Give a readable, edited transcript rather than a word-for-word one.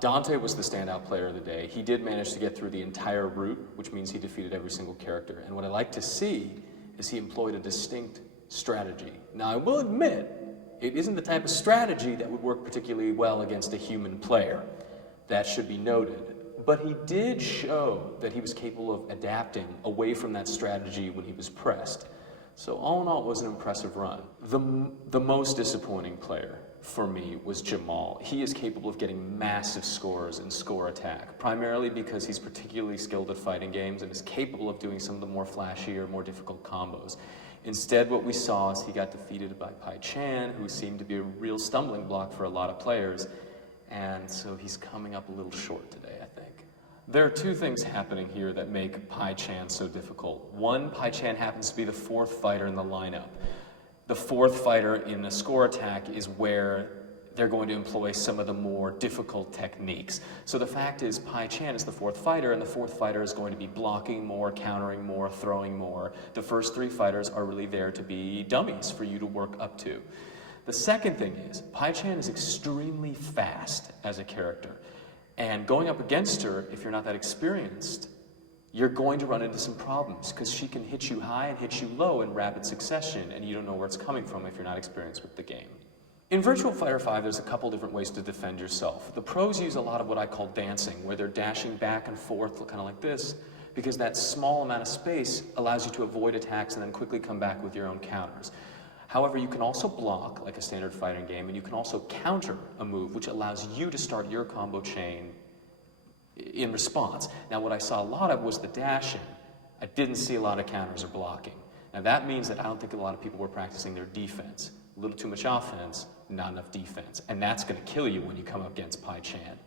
Dante was the standout player of the day. He did manage to get through the entire route, which means he defeated every single character. And what I like to see is he employed a distinct strategy. Now, I will admit, it isn't the type of strategy that would work particularly well against a human player. That should be noted. But he did show that he was capable of adapting away from that strategy when he was pressed. So all in all, it was an impressive run. The most disappointing player for me was Jamal. He is capable of getting massive scores in score attack, primarily because he's particularly skilled at fighting games and is capable of doing some of the more flashy or more difficult combos. Instead, what we saw is he got defeated by Pai Chan, who seemed to be a real stumbling block for a lot of players, and so he's coming up a little short today, I think. There are two things happening here that make Pai Chan so difficult. One, Pai Chan happens to be the fourth fighter in the lineup. The fourth fighter in a score attack is where they're going to employ some of the more difficult techniques. So the fact is, Pai Chan is the fourth fighter, and the fourth fighter is going to be blocking more, countering more, throwing more. The first three fighters are really there to be dummies for you to work up to. The second thing is, Pai Chan is extremely fast as a character. And going up against her, if you're not that experienced, you're going to run into some problems because she can hit you high and hit you low in rapid succession, and you don't know where it's coming from if you're not experienced with the game. In Virtua Fighter 5, there's a couple different ways to defend yourself. The pros use a lot of what I call dancing, where they're dashing back and forth, kind of like this, because that small amount of space allows you to avoid attacks and then quickly come back with your own counters. However, you can also block, like a standard fighting game, and you can also counter a move, which allows you to start your combo chain in response. Now, what I saw a lot of was the dashing. I didn't see a lot of counters or blocking. Now, that means that I don't think a lot of people were practicing their defense. A little too much offense, not enough defense. And that's going to kill you when you come up against Pai Chan.